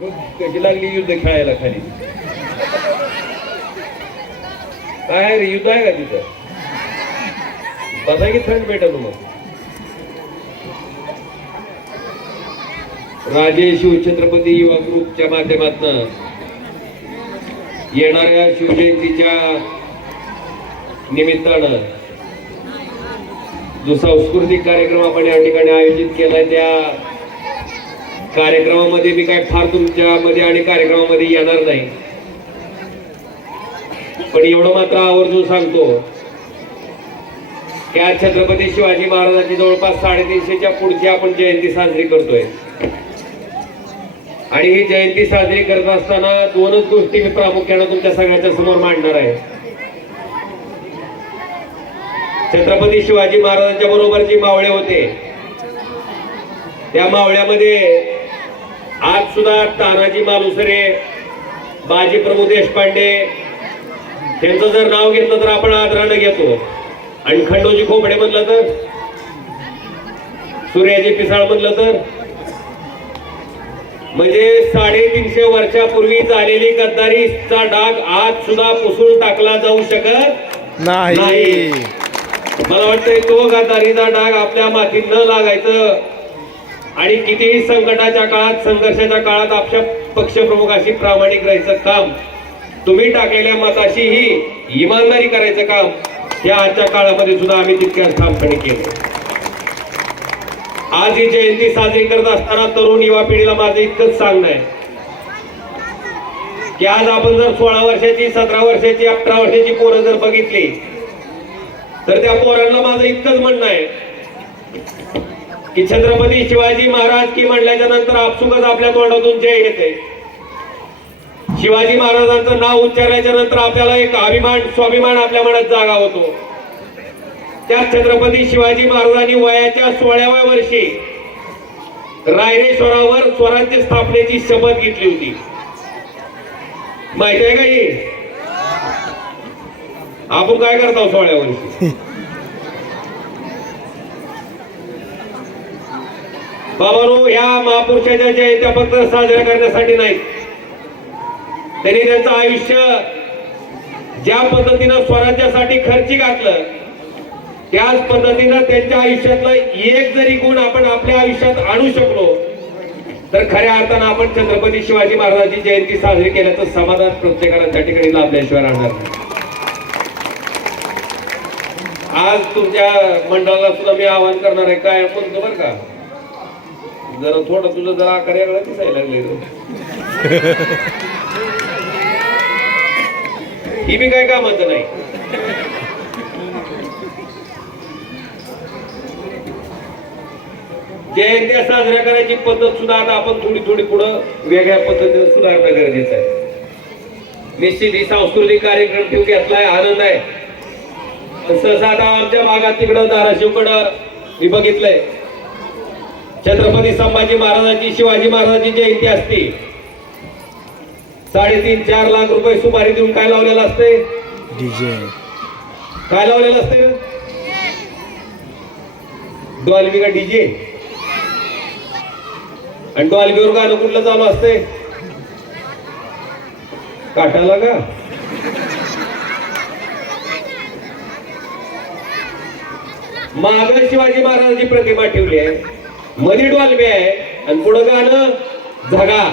कशी लागली युद्ध खेळायला खाली? काय रे युद्ध आहे का तिथं? बसा की थंड भेटल मग. राजे शिवछत्रपती युवा ग्रुपच्या माध्यमातून येणाऱ्या शिवजयंतीच्या निमित्तानं जो सांस्कृतिक कार्यक्रम आपण या ठिकाणी आयोजित केलाय, त्या कार्यक्रमामध्ये मी काय फार तुमच्या मध्ये आणि कार्यक्रमामध्ये येणार नाही, पण एवढं मात्र आवर्जून सांगतो की आज छत्रपती शिवाजी महाराजांची जवळपास 350च्या पुढची आपण जयंती साजरी करतोय. आणि ही जयंती साजरी करत असताना दोनच गोष्टी मी प्रामुख्याने तुमच्या सगळ्यांच्या समोर मांडणार आहे. छत्रपती शिवाजी महाराजांच्या बरोबर जे मावळे होते, त्या मावळ्यामध्ये आज सुद्धा तानाजी मालुसरे, बाजी प्रभू देशपांडे त्यांचं जर नाव घेतलं तर आपण आदरानं घेतो. आणि खंडोजी खोपडे म्हणलं तर, सूर्याजी पिसाळ म्हणलं तर, म्हणजे 350 वर्षापूर्वी झालेली गद्दारीचा डाग आज सुद्धा पुसून टाकला जाऊ शकत नाही. मला वाटतंय तो गद्दारीचा डाग आपल्या मातीत न लागायचं आणि कितीही संकटाच्या काळात, संघर्षाच्या काळात आपल्या पक्षप्रमुखाशी प्रामाणिक राहायचं काम, तुम्ही टाकलेल्या मताशी ही इमानदारी करायचं काम या आजच्या काळामध्ये सुद्धा आम्ही तितक्याच ठामपणे केलं. आज ही जयंती साजरी करत असताना तरुण युवा पिढीला माझं इतकंच सांगणं आहे की आज आपण जर 16 वर्षाची, 17 वर्षाची, 18 वर्षाची पोरं जर बघितली तर त्या पोरांना माझं इतकंच म्हणणं आहे की छत्रपती शिवाजी महाराज की म्हणल्याच्या नंतर आपसुकच आपल्या तोंडातून जय येते. शिवाजी महाराजांचं नाव उच्चारल्याच्या नंतर आपल्याला एक अभिमान, स्वाभिमान आपल्या मनात जागा होतो. त्या छत्रपती शिवाजी महाराजांनी वयाच्या 16व्या वर्षी रायरेश्वरावर स्वराज्य स्थापनेची शपथ घेतली होती. माहिती आहे का ही? आपण काय करतो 16व्या वर्षी? बाबांनो, ह्या महापुरुषाच्या जयंत्या फक्त साजऱ्या करण्यासाठी नाही, त्यांनी त्यांचं आयुष्य ज्या पद्धतीनं स्वराज्यासाठी खर्ची घातलं, त्याच पद्धतीनं त्यांच्या आयुष्यातला एक जरी गुण आपण आपल्या आयुष्यात आणू शकलो तर खऱ्या अर्थानं आपण छत्रपती शिवाजी महाराजांची जयंती साजरी केल्याचं समाधान प्रत्येकाला त्या ठिकाणी लाभल्याशिवाय राहणार नाही. आज तुमच्या मंडळाला सुद्धा मी आवाहन करणार आहे, काय म्हणतो बरं का, जरा थोडं तुझं जरा आकार वेगळा दिसायला लागले. ही बी काय कामाचं नाही. जयंत्या साजऱ्या करायची पद्धत सुद्धा आता आपण थोडी थोडी पुढं वेगळ्या पद्धतीने सुधारणं गरजेचं आहे. निश्चित ही सांस्कृतिक कार्यक्रम ठेवून घेतलाय, आनंद आहे. सहसा आता आमच्या भागात तिकडं धाराशिवकडं मी बघितलंय, छत्रपती संभाजी महाराजांची, शिवाजी महाराजांची जयंती असते, 3.5-4 लाख रुपये सुपारी देऊन काय लावलेलं असते? डीजे. काय लावलेलं असते? डॉल्बी का डीजे? आणि डॉल्बीवर गाणं कुठलं चालू असते? काटाला का? माग शिवाजी महाराजांची प्रतिमा ठेवली आहे, मध्ये डॉल्बी आहे आणि पुढं गाणं झगा.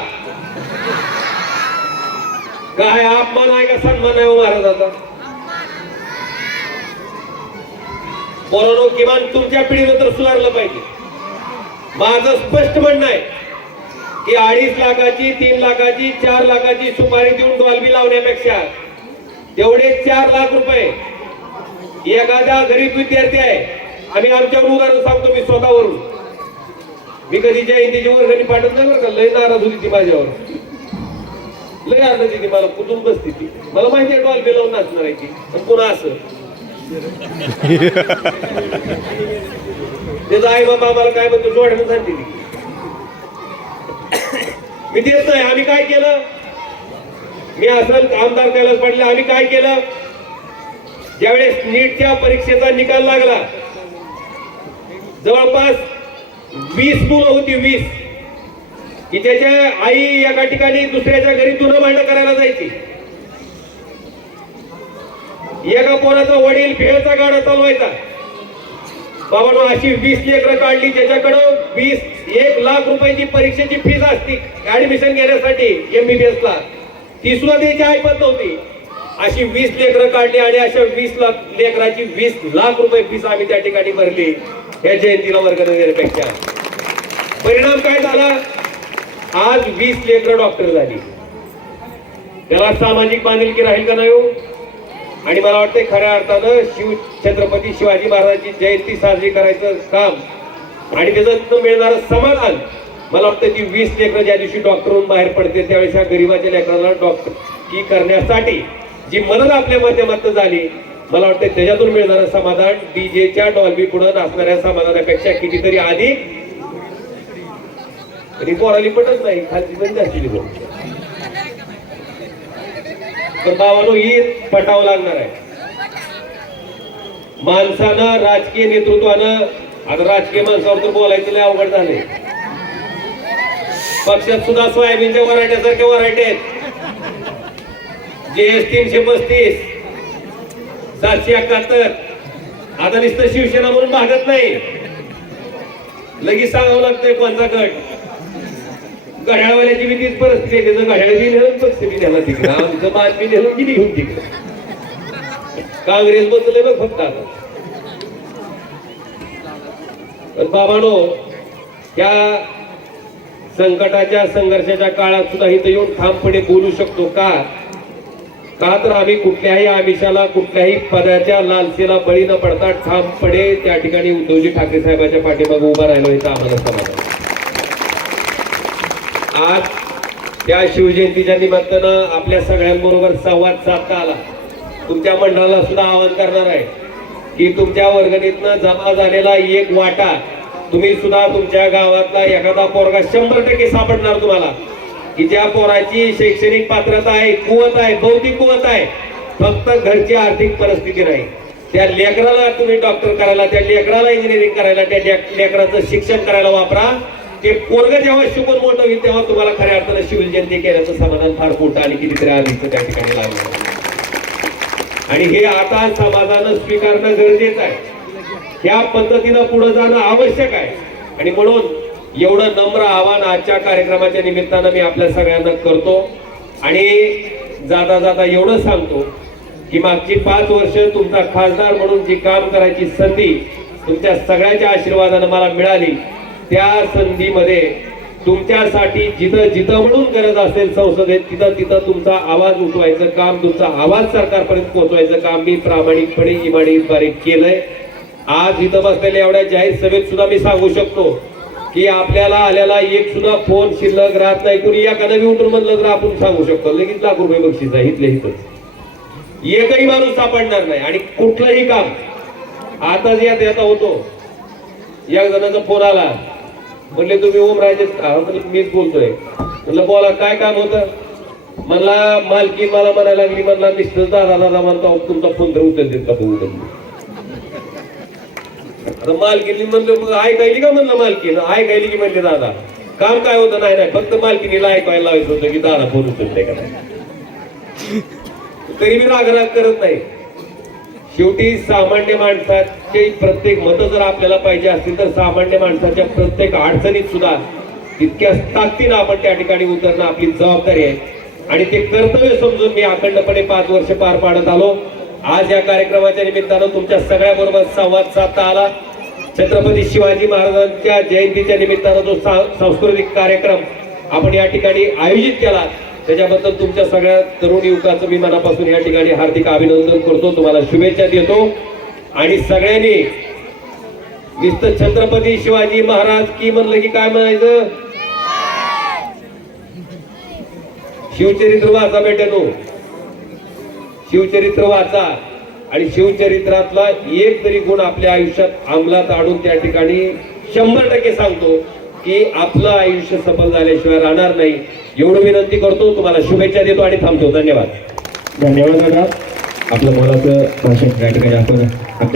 काय अपमान आहे का सन्मान आहे महाराजांचा? पोरांनो, किमान तुमच्या पिढीनं तर सुधारलं पाहिजे. माझं स्पष्ट म्हणणं आहे की 2.5 लाखाची, 3 लाखाची, 4 लाखाची सुपारी देऊन डॉल्बी लावण्यापेक्षा तेवढे 4 लाख रुपये एखाद्या गरीब विद्यार्थी आहे, आम्ही आमच्याकडून उदाहरण सांगतो, मी स्वतःवरून, मी कधी जयंतीची वर्गणी पाठवत नाही बरं का. लय नाराज होती ती माझ्यावर, लय आनंद ती मला कुठून बसती ती. मला माहिती आहे डॉल्बी लावून नाचणार आहे ती, पण पुन्हा असं त्याचा आई बाबा आम्हाला काय म्हणतो जोडणं सांगते ती. मी देत नाही. आम्ही काय केलं, मी असं आमदार कैलास पाटील, आम्ही काय केलं, ज्यावेळेस नीटच्या परीक्षेचा निकाल लागला, जवळपास 20 मुलं होती, 20 की त्याच्या आई एका ठिकाणी दुसऱ्याच्या घरी धुणं भांडं करायला जायची, एका पोराचा वडील भेळचा गाडा चालवायचा. बाबांनो अशी 20 लेकरं काढली ज्याच्याकडं 1 लाख रुपयाची परीक्षेची फीस असती ऍडमिशन घेण्यासाठी MBBS ला, ती सुद्धा द्यायची ऐपत नव्हती. अशी 20 लेकरं काढली आणि अशा 20 लाख लेकराची 20 लाख रुपये फीस आम्ही त्या ठिकाणी भरली या जयंतीला वर्ग देण्यापेक्षा. परिणाम काय झाला? आज 20 लेकरं डॉक्टर झाली. त्याला सामाजिक बांधिलकी राहील का नाही हो? आणि मला वाटतं खऱ्या अर्थानं छत्रपती शिवाजी महाराजांची जयंती साजरी करायचं काम आणि त्याचं मिळणारं समाधान, मला वाटतं ती 20 लेकरं ज्या दिवशी डॉक्टरहून बाहेर पडते त्यावेळेस ह्या गरीबाच्या लेकरांना डॉक्टरकी करण्यासाठी जी मदत आपल्या माध्यमातून झाली, मला वाटतं त्याच्यातून मिळणारं समाधान डीजेच्या डॉल्बी पुढे नाचणाऱ्या समाधानापेक्षा कितीतरी अधिक. पोराली पटत नाही, खालची पण जास्ती लोक. पण बाबांनो ही पटावं लागणार आहे माणसानं, राजकीय नेतृत्वानं. आता राजकीय माणसावर तर बोलायचं लय अवघड झाले. पक्षात सुद्धा सोयाबीनच्या वराट्यासारखे वराटे आहेत. JS 335 771 आता नुसतं शिवसेना म्हणून भागत नाही, लगेच सांगावं लागतंय कोणता गट. घड्याळवाल्याची बी तीच परिस्थिती आहे. त्याचं घड्याळ बी नेलं, पक्ष बी नेला तिकडे, आमचं बातमी नेलं की निघून तिकडे. काँग्रेस बसलंय बघ फक्त आता. पण बाबांनो त्या संकटाच्या संघर्षाच्या काळात सुद्धा इथं येऊन ठामपणे बोलू शकतो का? का तर आम्ही कुठल्याही आमिषाला, कुठल्याही पदाच्या लालसेला बळी न पडता ठामपणे त्या ठिकाणी उद्धवजी ठाकरे साहेबांच्या पाठीमागे उभा राहिलो. इथं आम्हाला समाधान. आज त्या शिवजयंतीच्या निमित्तानं आपल्या सगळ्यांबरोबर संवाद साधता आला. तुमच्या मंडळाला सुद्धा आवाहन करणार आहे की तुमच्या वर्गणीतनं जमा झालेला एक वाटा तुम्ही सुद्धा तुमच्या गावातला एखादा पोरगा 100% सापडणार तुम्हाला की ज्या पोराची शैक्षणिक पात्रता आहे, कुवत आहे, बौद्धिक कुवत आहे, फक्त घरची आर्थिक परिस्थिती नाही. त्या लेकराला तुम्ही डॉक्टर करायला, त्या लेकराला इंजिनिअरिंग करायला, त्या लेकराचं शिक्षण करायला वापरा. ते पोरग जेव्हा शिकून मोठं होईल तेव्हा तुम्हाला खऱ्या अर्थानं शिवजयंती केल्याचं समाधान फार मोठं आणि कितीतरी आधीच त्या ठिकाणी लागलं. आणि हे आता समाजानं स्वीकारणं गरजेचं आहे. ह्या पद्धतीनं पुढे जाणं आवश्यक आहे. आणि म्हणून एवढं नम्र आवाहन आजच्या कार्यक्रमाच्या निमित्तानं मी आपल्या सगळ्यांना करतो. आणि जाता जाता एवढं सांगतो की मागची 5 वर्ष तुमचा खासदार म्हणून जी काम करायची संधी तुमच्या सगळ्यांच्या आशीर्वादानं मला मिळाली, त्या संधीमध्ये तुमच्यासाठी जिथं जिथं म्हणून गरज असेल संसदेत तिथं तिथं तुमचा आवाज उठवायचं काम, तुमचा आवाज सरकारपर्यंत पोहोचवायचं काम मी प्रामाणिकपणे इमानदारीने केलंय. आज इथं बसलेल्या एवढ्या जाहीर सभेत सुद्धा मी सांगू शकतो की आपल्याला आलेला एक सुद्धा फोन शिल्लक राहत नाही. कुणी एखादं बी उठून म्हणलं तर आपण सांगू शकतो लगेच लाख रुपये बक्षीस आहे. इथले इथंच एकही माणूस सापडणार नाही. आणि कुठलंही काम आता जे आता होतो, एक जणांचा फोन आला, म्हणले तुम्ही ओमराजे, मीच बोलतोय. म्हणलं बोला काय काम होतं? म्हणला मालकी मला म्हणायला लागली, म्हणला मिस्टर दादा दादा म्हणता तुमचा फोन तर उचलते का बघू. आता मालकीने म्हणलं ऐकायली का? म्हणलं मालकीनं ऐकायली की म्हणले दादा काम काय होतं? नाही नाही फक्त मालकीनीला ऐकायला लावायचं होतं की दादा फोन उचलते का नाही. तरी मी रागराग करत नाही. शेवटी सामान्य माणसाचे प्रत्येक मत जर आपल्याला पाहिजे असतील तर सामान्य माणसाच्या प्रत्येक अडचणीत सुद्धा तितक्या ताकदीनं आपण त्या ठिकाणी उतरणं आपली जबाबदारी आहे. आणि ते कर्तव्य समजून मी अखंडपणे 5 वर्ष पार पाडत आलो. आज या कार्यक्रमाच्या निमित्तानं तुमच्या सगळ्याबरोबर संवाद साधता आला. छत्रपती शिवाजी महाराजांच्या जयंतीच्या निमित्तानं जो सांस्कृतिक कार्यक्रम आपण या ठिकाणी आयोजित केला त्याच्याबद्दल तुमच्या सगळ्या तरुण युवकांचं मी मनापासून या ठिकाणी हार्दिक अभिनंदन करतो. तुम्हाला शुभेच्छा देतो. आणि सगळ्यांनी नुसतं छत्रपती शिवाजी महाराज की म्हणलं की काय म्हणायचं? शिवचरित्र वाचा बेटनो, शिवचरित्र वाचा. आणि शिवचरित्रातला एक तरी गुण आपल्या आयुष्यात अंमलात आणून त्या ठिकाणी 100% सांगतो की आपलं आयुष्य सफल झाल्याशिवाय राहणार नाही. एवढं विनंती करतो. तुम्हाला शुभेच्छा देतो आणि थांबतो. धन्यवाद. धन्यवाद दादा. आपलं मोलाचं भाषण त्या ठिकाणी आपण